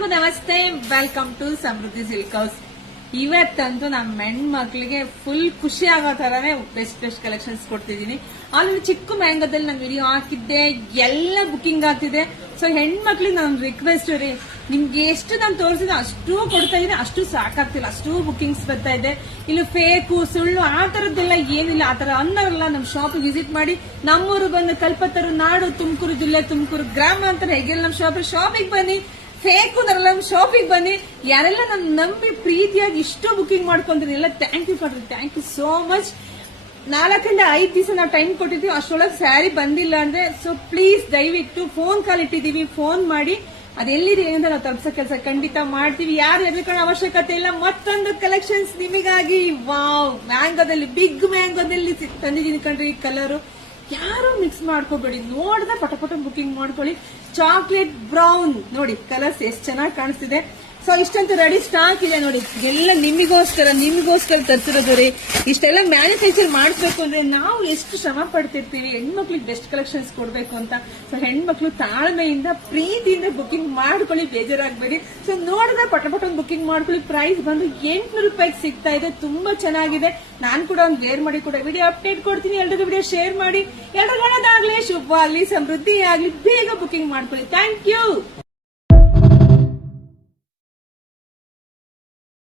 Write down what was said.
ಎಲ್ಲರಿಗೂ ನಮಸ್ತೆ. Welcome to Samruddhi silk house. ಇವತ್ತಂತೂ ನಮ್ಮ ಹೆಣ್ಮಕ್ಳಿಗೆ ಫುಲ್ ಖುಷಿ ಆಗೋ ತರಾನೇ ಬೆಸ್ಟ್ ಕಲೆಕ್ಷನ್ಸ್ ಕೊಡ್ತಿದ್ದೀನಿ. ಆಲ್ರೆಡಿ ಚಿಕ್ಕ ಮ್ಯಾಂಗೋದಲ್ಲಿ ನಾನು ವಿಡಿಯೋ ಹಾಕಿದ್ದೆ, ಎಲ್ಲ ಬುಕಿಂಗ್ ಆಗ್ತಿದೆ. ಸೊ ಹೆಣ್ಮಕ್ಳಿಗೆ ನನ್ನ ರಿಕ್ವೆಸ್ಟ್ ರೀ, ನಿಮ್ಗೆ ಎಷ್ಟು ನಾನು ತೋರಿಸಿದ್ರೆ ಅಷ್ಟು ಕೊಡ್ತಾ ಇದ್ದೀನಿ, ಅಷ್ಟು ಸಾಕಾಗ್ತಿಲ್ಲ, ಅಷ್ಟು ಬುಕಿಂಗ್ಸ್ ಬರ್ತಾ ಇದೆ. ಇಲ್ಲಿ ಫೇಕು ಸುಳ್ಳು ಆ ತರದ್ದೆಲ್ಲ ಏನಿಲ್ಲ. ಆ ತರ ಅನ್ನೋರಲ್ಲ, ನಮ್ಮ ಶಾಪ್ ವಿಸಿಟ್ ಮಾಡಿ. ನಮ್ಮೂರು ಬಂದು ಕಲ್ಪತರು ನಾಡು, ತುಮಕೂರು ಜಿಲ್ಲೆ, ತುಮಕೂರು ಗ್ರಾಮಾಂತರ ಹೇಗೆಲ್ಲ ನಮ್ಮ ಶಾಪಿಗೆ ಬನ್ನಿ. ಫೇಕ್ ನರಲ್ಲ, ನಮ್ಮ ಶಾಪಿಗೆ ಬನ್ನಿ. ಯಾರೆಲ್ಲ ನನ್ನ ನಂಬಿ ಪ್ರೀತಿಯಾಗಿ ಇಷ್ಟು ಬುಕಿಂಗ್ ಮಾಡ್ಕೊಂತೀನಿ ಎಲ್ಲ thank you for thank you so much. 4-5 ದಿವಸ ನಾವು ಟೈಮ್ ಕೊಟ್ಟಿದ್ದೀವಿ, ಅಷ್ಟೊಳಗೆ ಸ್ಯಾರಿ ಬಂದಿಲ್ಲ ಅಂದ್ರೆ ಸೊ ಪ್ಲೀಸ್ ದಯವಿಟ್ಟು ಫೋನ್ ಕಾಲ್ ಇಟ್ಟಿದ್ದೀವಿ, ಫೋನ್ ಮಾಡಿ ಅದೆಲ್ಲಿದೆ ಏನಂತ ನಾವು ತಲುಪಿಸೋ ಕೆಲಸ ಖಂಡಿತ ಮಾಡ್ತೀವಿ. ಯಾರು ಹೆದರ್ಕೊಳ್ಳೋ ಅವಶ್ಯಕತೆ ಇಲ್ಲ. ಮತ್ತೊಂದು ಕಲೆಕ್ಷನ್ಸ್ ನಿಮಗಾಗಿ. ವಾವ್, ಮ್ಯಾಂಗೋದಲ್ಲಿ ಬಿಗ್ ಮ್ಯಾಂಗೋದಲ್ಲಿ ತಂದಿದ್ದೀನಿ ಕಣ್ರಿ. ಈ ಕಲರ್ ಯಾರು ಮಿಕ್ಸ್ ಮಾಡ್ಕೋಬೇಡಿ, ನೋಡ್ದ ಪಟ ಬುಕಿಂಗ್ ಮಾಡ್ಕೊಳ್ಳಿ. ಚಾಕ್ಲೇಟ್ ಬ್ರೌನ್ ನೋಡಿ, ಕಲರ್ಸ್ ಎಷ್ಟು ಚೆನ್ನಾಗಿ ಕಾಣಿಸ್ತಿದೆ. ಸೊ ಇಷ್ಟಂತೂ ರೆಡಿ ಸ್ಟಾಕ್ ಇದೆ ನೋಡಿ, ಎಲ್ಲ ನಿಮಗೋಸ್ಕರ ತರ್ಸಿರೋದು ರೀ. ಇಷ್ಟೆಲ್ಲ ಮ್ಯಾನುಫ್ಯಾಕ್ಚರ್ ಮಾಡಿಸ್ಬೇಕು ಅಂದ್ರೆ ನಾವು ಎಷ್ಟು ಶ್ರಮ ಪಡ್ತಿರ್ತೀವಿ, ಹೆಣ್ಮಕ್ಳಿಗೆ ಬೆಸ್ಟ್ ಕಲೆಕ್ಷನ್ಸ್ ಕೊಡ್ಬೇಕು ಅಂತ. ಸೊ ಹೆಣ್ಮಕ್ಳು ತಾಳ್ಮೆಯಿಂದ ಪ್ರೀತಿಯಿಂದ ಬುಕಿಂಗ್ ಮಾಡ್ಕೊಳ್ಳಿ, ಬೇಜಾರಾಗಬೇಡಿ. ಸೊ ನೋಡಿದ್ರೆ ಪಟ ಬುಕಿಂಗ್ ಮಾಡ್ಕೊಳ್ಳಿ. ಪ್ರೈಸ್ ಬಂದು 800 ರೂಪಾಯಿಗೆ ಸಿಗ್ತಾ ಇದೆ, ತುಂಬಾ ಚೆನ್ನಾಗಿದೆ. ನಾನು ಕೂಡ ಒಂದು ವೇರ್ ಮಾಡಿ ಕೂಡ ವಿಡಿಯೋ ಅಪ್ಡೇಟ್ ಕೊಡ್ತೀನಿ. ಎಲ್ರಿಗೂ ವಿಡಿಯೋ ಶೇರ್ ಮಾಡಿ. ಎಲ್ರಿಗೂ ಒಳ್ಳೇದಾಗ್ಲಿ, ಶುಭ ಆಗ್ಲಿ, ಸಮೃದ್ಧಿ ಆಗ್ಲಿ. ಬೇಗ ಬುಕಿಂಗ್ ಮಾಡ್ಕೊಳ್ಳಿ. Thank you.